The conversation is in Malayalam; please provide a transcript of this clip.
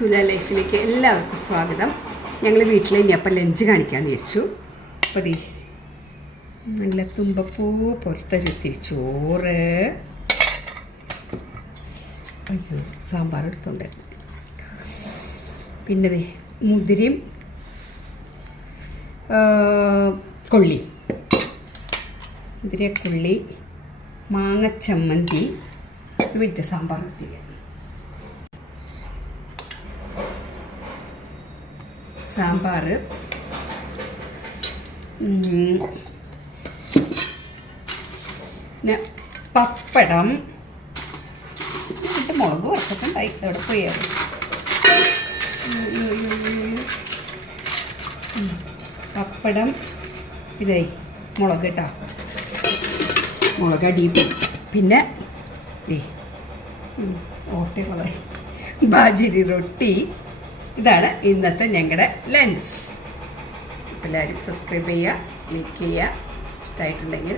സുല ലൈഫിലേക്ക് എല്ലാവർക്കും സ്വാഗതം. ഞങ്ങൾ വീട്ടിൽ ഇനി അപ്പം ലഞ്ച് കാണിക്കാമെന്ന് വിചാരിച്ചു. അപ്പോൾ നല്ല തുമ്പപ്പൂ പുറത്തൊരുത്തി ചോറ്, അയ്യോ സാമ്പാർ എടുത്തോണ്ട്, പിന്നെ മുതിരയും കൊള്ളി, മുതിരക്കൊള്ളി, മാങ്ങച്ചമ്മന്തി, വീട്ടിൽ സാമ്പാർ എടുത്തില്ല, സാമ്പാർ, പിന്നെ പപ്പടം, എന്നിട്ട് മുളക് വറുത്തിട്ടുണ്ടായി. എവിടെ പോയത് പപ്പടം, ഇതേ മുളക് കേട്ടോ, മുളക് അടിയും, പിന്നെ ഓട്ടമുളക്, ബാജിരി റൊട്ടി. ഇതാണ് ഇന്നത്തെ ഞങ്ങളുടെ ലഞ്ച്. എല്ലാവരും സബ്സ്ക്രൈബ് ചെയ്യുക, ലൈക്ക് ചെയ്യുക, ഇഷ്ടമായിട്ടുണ്ടെങ്കിൽ